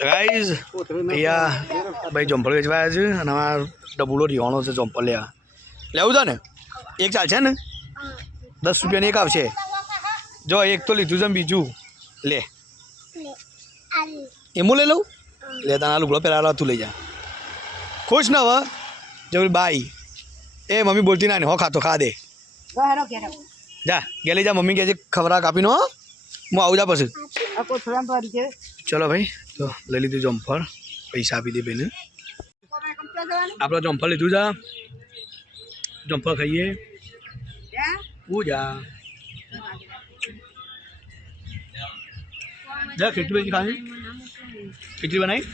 guys અહીંયા ભાઈ જમ્પલ વેચવા આવ્યા છે અને અમારા ડબુલો રીવાનો છે જમ્પલ લેવું છે ને એક ચાલશે ને 10 રૂપિયાની એક આવશે જો એક તો લીધું છે ને બીજું લે એમું લઈ લઉં લે તને આ લુગડો પહેલા તું લઈ જા ખુશ ને હવે જબરી બાઈ એ મમ્મી બોલતી ના ને હો ખાતો ખા દે જા ગે લઈ જા મમ્મી કહે છે ખવરા કાપીનો હું આવું જા પછી ચલો ભાઈ તો લઈ લીધું જમ્પર પૈસા આપી દે બેને આપણે જમ્પર લીધું છે જમ્પર ખાઈએ પૂજા જા ખીચડી બી ખાવી ખીચડી બનાવી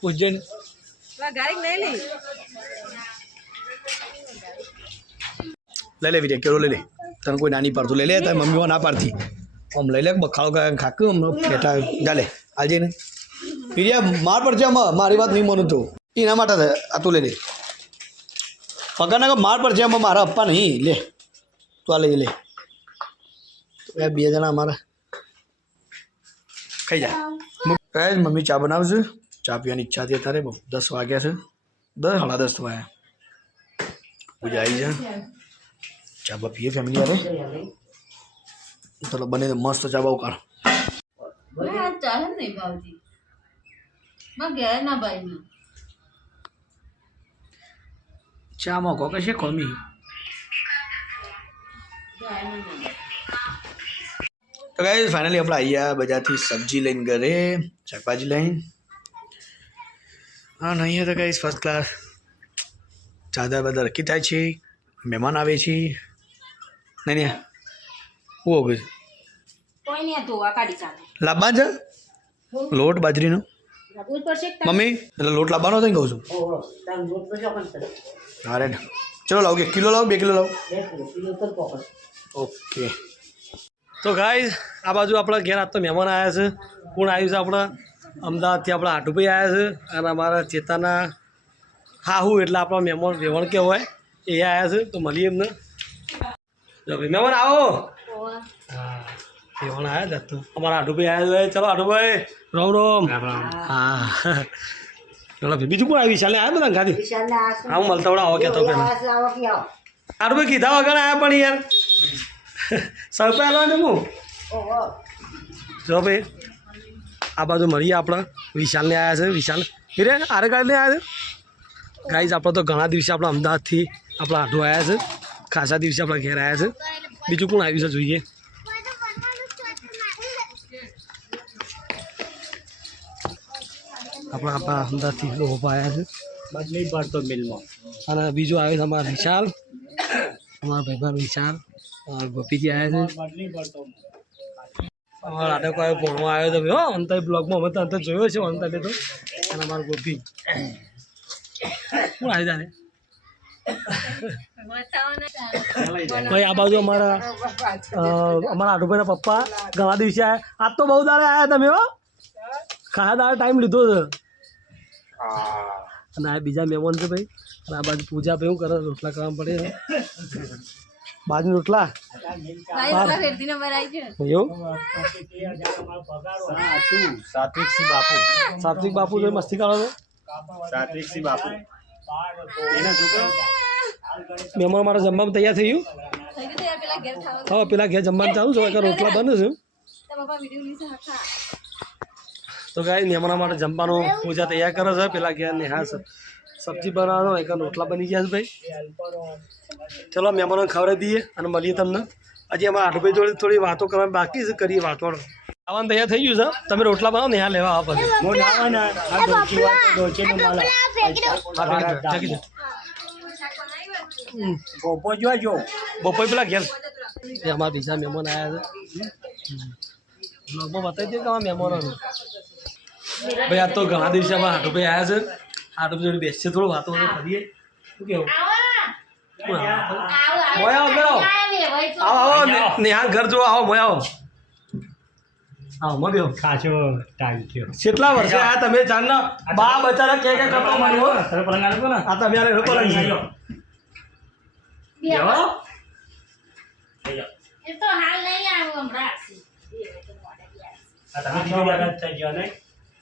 પૂછજે ને લઈ લે વિજય કેળો લઈ લે તને કોઈ નાની પાડતું લઈ લે તારી મમ્મીઓ ના પાડતી આમ લઈ લે બખાડો ખાકું આમ ફેટા ચાલે આલજે ને વિજય માર પડશે આમાં મારી વાત નહીં માનું તો એના માટે આ તું લઈ લે પગાર ના માર પડશે આમાં મારા અપ્પા નહીં લે તું આ લઈ લે બે જણા અમારા ખાઈ જાય મમ્મી ચા બનાવશે ચા પીવાની ઈચ્છા હતી અત્યારે 10 વાગ્યા છે 10 સાડા 10 વાગ્યા પૂજા આવી જાય ચા બા પીએ ફેમિલી આવે ચલો બને મસ્ત ચા બહુ કાઢ ચા મોકો કશે કોમી તો ગાઈસ ફાઇનલી આપણે આવ્યા બજારથી સબ્જી લઈને ઘરે શાકભાજી લઈને હા નહીં તો ગાઈસ ફર્સ્ટ ક્લાસ ચાદર બાદર રખી થાય છે મહેમાન આવે છે નહીં નહીં હું હવે લાવવા છે લોટ બાજરીનો મમ્મી એટલે લોટ લાવવાનો તો કહું છું અરે ચલો લાવો 1 કિલો લાવો 2 કિલો લાવો ઓકે તો ગાઈસ આ બાજુ આપણા ઘેર આજ તો મહેમાન આવ્યા છે કોણ આવ્યું છે આપણા અમદાવાદથી આપણા હાટુભાઈ આવ્યા છે અને અમારા ચેતાના હાહુ એટલે આપણા મહેમાન વેવણ કે હોય એ આવ્યા છે તો મળીએ એમને જો ભાઈ મહેમાન આવો હા વેવણ આવ્યા જ તો અમારા હાટુભાઈ આવ્યા છે ચલો હાટુભાઈ રામ હા ચલો ભાઈ બીજું કોણ આવ્યું વિશાલે આવ્યા બધા ગાડી હા હું મળતા આવો કહેતો પેલા હાટુભાઈ કીધા વગર આવ્યા પણ યાર સરપે આલો ને હું જો ભાઈ આ બાજુ મળીએ આપણે વિશાલને આવ્યા છે વિશાલ હીરે આરે ગાડીને આવ્યા છે ગાઈઝ આપણે તો ઘણા દિવસે આપણા અમદાવાદથી આપણા આઢો આવ્યા છે ખાસા દિવસે આપણા ઘેર આવ્યા છે બીજું કોણ આવ્યું છે જોઈએ આપણા અમદાવાદથી લોકો આવ્યા છે બદલી પડતો મિલમાં અને બીજું આવ્યું છે અમારા વિશાલ અમારા ભાઈબંધ વિશાલ ગોપીજી આવ્યા છે અમારા નાટક આવ્યો ભણવા આવ્યો તમે હો અંતર બ્લોગમાં અમે તો અંતર જોયો છે અંતર તો અને અમારું ગોપી કોણ આવી તારે ભાઈ આ બાજુ અમારા આટુભાઈના પપ્પા ઘણા દિવસે આવ્યા આજ તો બહુ દાડે આવ્યા તમે હો ખાયા દાડે ટાઈમ લીધો છે અને આ બીજા મહેમાન છે ભાઈ અને આ બાજુ પૂજા ભાઈ શું કરે રોટલા કરવા પડે બાજુ રોટલા સાત્વિક બાપુ જો મસ્તી કરો મહેમાન મારા જમવામાં તૈયાર થઈ ગયું હવે પેલા ઘેર જમવાનું ચાલુ છે રોટલા બને છે તો ગાય મહેમાન માટે જમવાનું પૂજા તૈયાર કરે છે પેલા ઘેર ને હા સબ્જી બનાવવાનો એક રોટલા બની ગયા છે ભાઈ ચલો મહેમાનોને ખવડાવી દઈએ અને મળીએ તમને હજી અમારા આઠભાઈ જોડે થોડી વાતો કરવાની બાકી છે કરીએ વાતો ખાવાનું તૈયાર થઈ ગયું છે તમે રોટલા બનાવો ને લેવા આવો પછી જોજો બપોર પેલા ઘેર અમારા બીજા મહેમાન આવ્યા છે બ્લોગમાં બતાવી દે કે અમારા મહેમાનોને ભાઈ આ તો ઘણા દિવસે અમારા આઠભાઈ આવ્યા છે આઠભાઈ જોડે બેસીએ થોડું વાતો કરીએ શું કેવું આવો નેહાલ ઘર જો આવો મોય આવો આવો મો બેહો ખાચો ટાઈમ થયો કેટલા વર્ષે આ તમે જાણના બા બચારા કે કરતો માર્યો સર પલંગ આલો ને આ તમે યાર પલંગ બેહો એ તો હાલ નહીં આવો હમણાં આ તમે બીજો લગત થઈ ગયો ને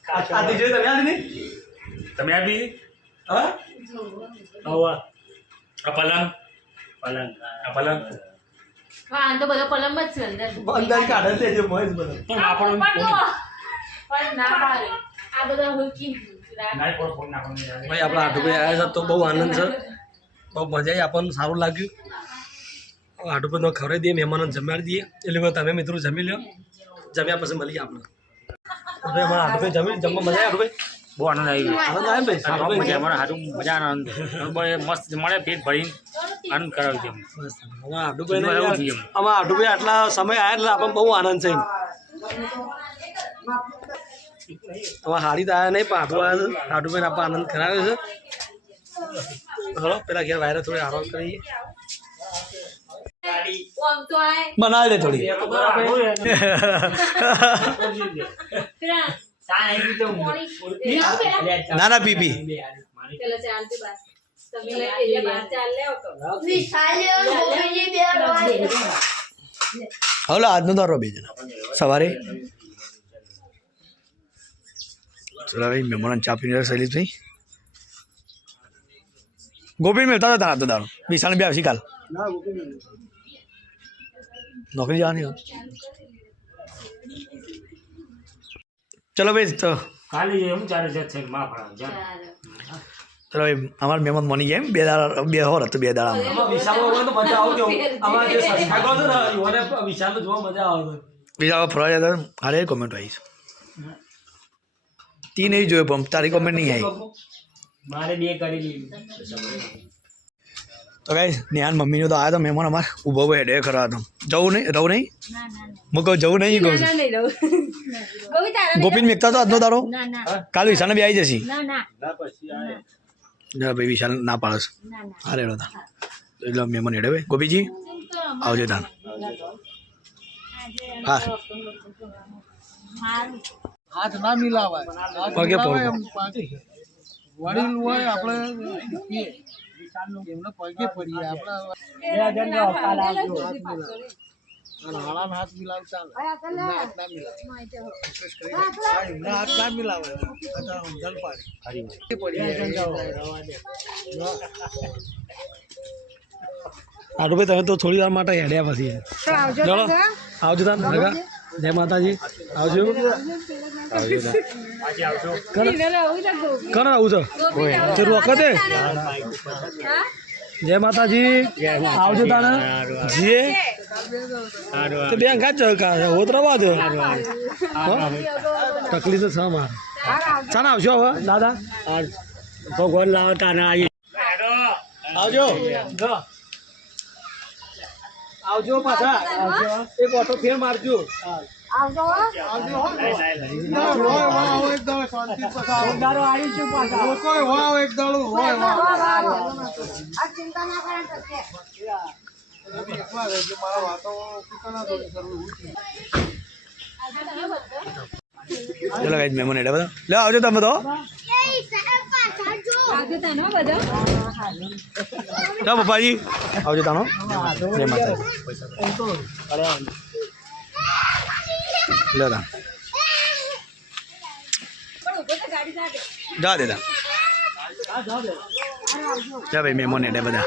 આ ત્રીજો તમે આલી નહીં તમે આપી હા આ પલંગ આ પલંગ હા તો બધો પલંગ જ છે અંદર અંદર કાઢે લેજો મોય બધો તો આપણો પણ ના પાડે આ બધા હુકી નાઈ પર ફોન નાખવાનું ભાઈ આપણા હાટુભાઈ આવ્યા છે તો બહુ આનંદ છે બહુ મજા આવી આપણને સારું લાગ્યું હાટુભાઈનો ખવડાવી દઈએ મહેમાનોને જમાડી દઈએ એટલે હવે તમે મિત્રો જમી લો જમ્યા પછી મળીએ આપણે હવે અમારા હાટુભાઈ જમવા મજા આવી હાટુભાઈ બહુ આનંદ આવી ગયો આનંદ આવે ભાઈ આનંદ મજા અમારા હારું મજા આનંદ મસ્ત મળે પેટ ભરીને આનંદ કરાવી છે બસ અમારા હાટુભાઈ આટલા સમય આવ્યા એટલે આપણને બહુ આનંદ છે અમારા હારી તો આવ્યા નહીં પણ હાટુભાઈને આપણે આનંદ કરાવ્યો છે હલો પેલા ઘેર વાયરે થોડી આરામ કરીએ ઓમ તો આય બનાવી દે થોડી ના ના પીપી પેલા ચાલ તે બસ તમે લઈ લેજે બહાર ચાલ લેવો તો હલો આજનો તારો બે જણા સવારે ચલો ભાઈ મહેમાન ચા પીને શૈલેષભાઈ ગોપીન મેળતા હતા તારા તો દાડો વિશાળ બી આવશે કાલ નોકરી જવાની હોત ચલો ભાઈ તો ખાલી એમ ચાલે છે માં ફળા જા ચલો ભાઈ અમારા મહેમાન મની ગયા એમ બે દાડા બે હોર હતું બે દાડા વિશાલ ફરવા જતા હારે કોમેન્ટ આવી તી નહીં જોયો પણ તારી કોમેન્ટ નહીં આવી મારે બે કરી લીધું તો ગાઈસ નેહાન મમ્મીનો તો આવ્યો તો મહેમાન અમારે ઊભો ઉભો હેડે ખરા હતો જવું નહીં રહું નહીં હું કહું જવું નહીં કહું ગોપીન મેકતા તો આજનો તારો કાલ વિશાલને બી આવી જશે જરા ભાઈ વિશાલ ના પાડશ હા રેડો તા એટલે મહેમાન હેડે ભાઈ ગોપીજી આવજો તાન હા હાથ ના મિલાવાય પગે પગ વડીલ હોય આપણે એમને પગે પડીએ આપણે હાથ હાથ મિલાવતા હાથ ના મિલાવે જલ આટુભાઈ તમે તો થોડી વાર માટે હેડ્યા પછી ચલો આવજો તાન ભગા જય માતાજી આવજો કણ આવું છે વખતે જય માતાજી આવજો તાને જીએ તો બે અંગાત હોત રવા દો તકલીફ તો છે મારે ચાને આવશો હવે દાદા ભગવાન લાવો તાને આવજો આવજો પાછા એક ઓટો ફેર મારજો ચલો ગાઈસ મહેમાન હેડે બધા લે આવજો તમે તો લો પપ્પાજી આવજો તાનો જય માતાજી લે તા જા દે તા જા ભાઈ મહેમાન હેડે બધા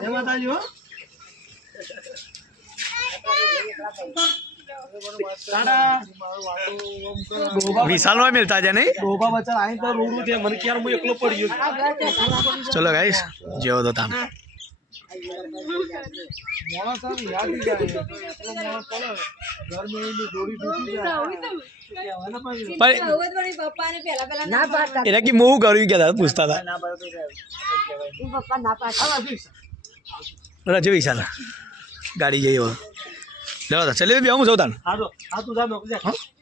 જય માતાજી હો વિશાલ માં મિલતા છે નહીં ચલો ગાઈસ જેવો તો તાન એટલે કે હું કર્યું કે પૂછતા હતા રજો વિશાલ ગાડી જઈ લેવા ચાલે બે હું જાઉં તાન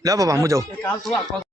લે બાબા હું જાઉં